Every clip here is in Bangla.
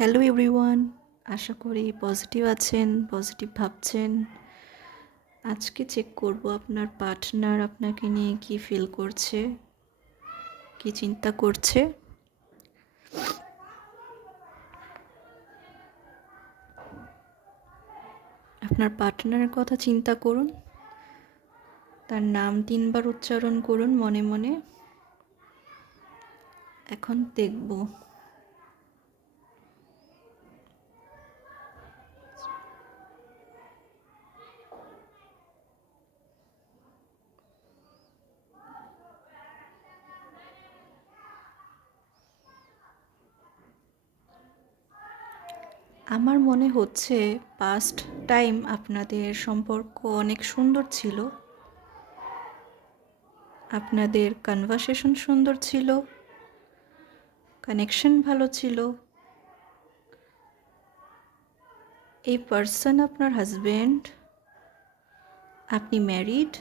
হ্যালো এভরিওয়ান, আশা করি পজিটিভ আছেন, পজিটিভ ভাবছেন। আজকে চেক করব আপনার পার্টনার আপনাকে নিয়ে কি ফিল করছে, কি চিন্তা করছে। আপনার পার্টনারের কথা চিন্তা করুন, তার নাম 3বার উচ্চারণ করুন মনে মনে। এখন দেখব আমার মনে হচ্ছে পাস্ট টাইম আপনাদের সম্পর্ক অনেক সুন্দর ছিল, আপনাদের কনভারসেশন সুন্দর ছিল, কানেকশন ভালো ছিল। এই পার্সন আপনার হাজব্যান্ড, আপনি ম্যারিড।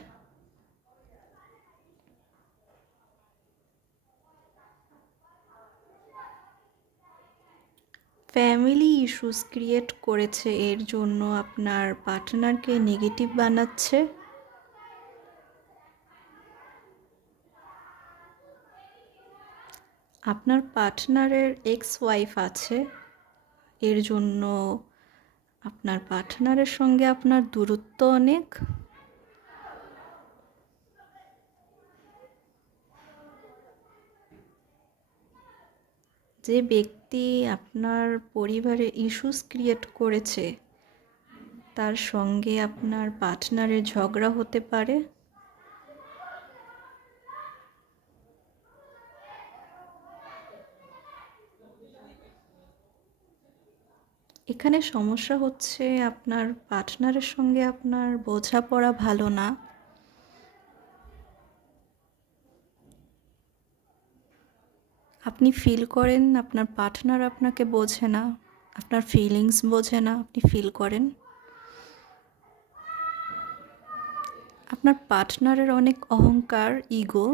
ফ্যামিলি ইস্যুস ক্রিয়েট করেছে, এর জন্য আপনার পার্টনারকে নেগেটিভ বানাচ্ছে। আপনার পার্টনারের এক্স ওয়াইফ আছে, এর জন্য আপনার পার্টনারের সঙ্গে আপনার দূরত্ব অনেক। যে ব্যক্তি আপনার পরিবারে ইস্যুস ক্রিয়েট করেছে তার সঙ্গে আপনার পার্টনারের ঝগড়া হতে পারে। এখানে সমস্যা হচ্ছে আপনার পার্টনারের সঙ্গে আপনার বোঝাপড়া ভালো না। আপনি ফিল করেন আপনার পার্টনার আপনাকে বোঝে না, আপনার ফিলিংস বোঝে না, আপনি ফিল করেন। আপনার পার্টনারের অনেক অহংকার, ইগো।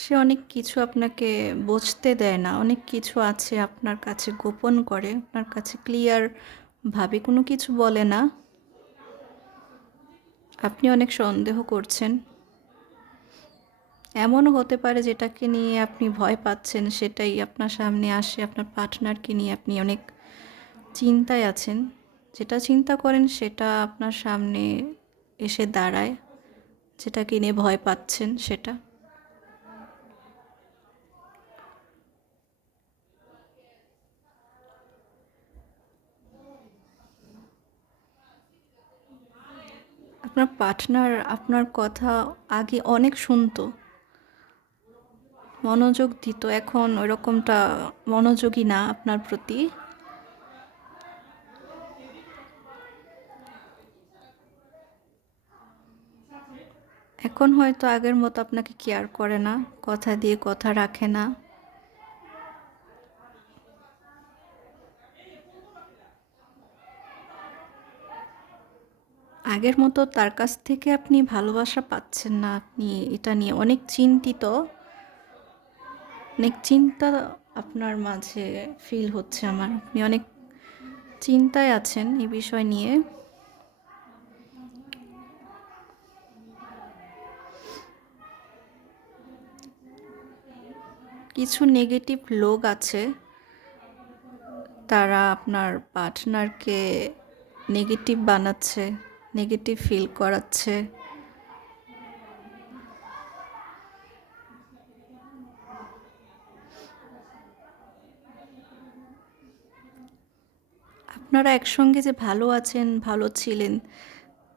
সে অনেক কিছু আপনাকে বুঝতে দেয় না, অনেক কিছু আছে আপনার কাছে গোপন করে, আপনার কাছে ক্লিয়ার ভাবে কোনো কিছু বলে না। আপনি অনেক সন্দেহ করছেন। এমনও হতে পারে যেটাকে নিয়ে আপনি ভয় পাচ্ছেন সেটাই আপনার সামনে আসে। আপনার পার্টনারকে নিয়ে আপনি অনেক চিন্তায় আছেন, যেটা চিন্তা করেন সেটা আপনার সামনে এসে দাঁড়ায়, যেটাকে নিয়ে ভয় পাচ্ছেন সেটা। আপনার পার্টনার আপনার কথা আগে অনেক শুনতো, মনোযোগ দিত, এখন ওরকমটা মনোযোগী না আপনার প্রতি। এখন হয়তো আগের মতো আপনাকে কেয়ার করে না, কথা দিয়ে কথা রাখে না। আগের মতো তার কাছ থেকে আপনি ভালোবাসা পাচ্ছেন না, আপনি এটা নিয়ে অনেক চিন্তিত। অনেক চিন্তা আপনার মাঝে ফিল হচ্ছে আমার, আপনি অনেক চিন্তায় আছেন এই বিষয় নিয়ে। কিছু নেগেটিভ লোক আছে, তারা আপনার পার্টনারকে নেগেটিভ বানাচ্ছে, নেগেটিভ ফিল করাচ্ছে। আপনারা একসঙ্গে যে ভালো আছেন, ভালো ছিলেন,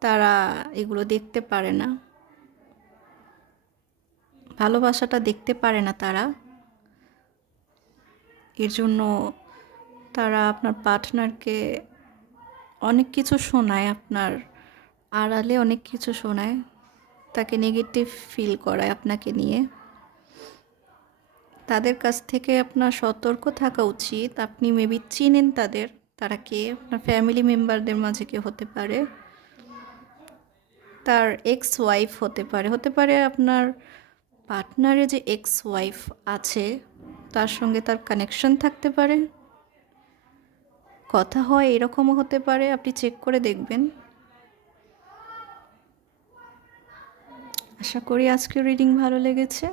তারা এগুলো দেখতে পারে না, ভালোবাসাটা দেখতে পারে না তারা। এর জন্য তারা আপনার পার্টনারকে অনেক কিছু শোনায়, আপনার আড়ালে অনেক কিছু শোনায়, তাকে নেগেটিভ ফিল করায় আপনাকে নিয়ে। তাদের কাছ থেকে আপনার সতর্ক থাকা উচিত। আপনি মেবি চিনেন তাদের, তারা কে, আপনার ফ্যামিলি মেম্বারদের মাঝে কেউ হতে পারে। তার এক্স ওয়াইফ হতে পারে আপনার পার্টনারে যে এক্স ওয়াইফ আছে তার সঙ্গে তার কানেকশন থাকতে পারে, কথা হয় এরকমও হতে পারে, আপনি চেক করে দেখবেন। আশা করি আজকের রিডিং ভালো লেগেছে।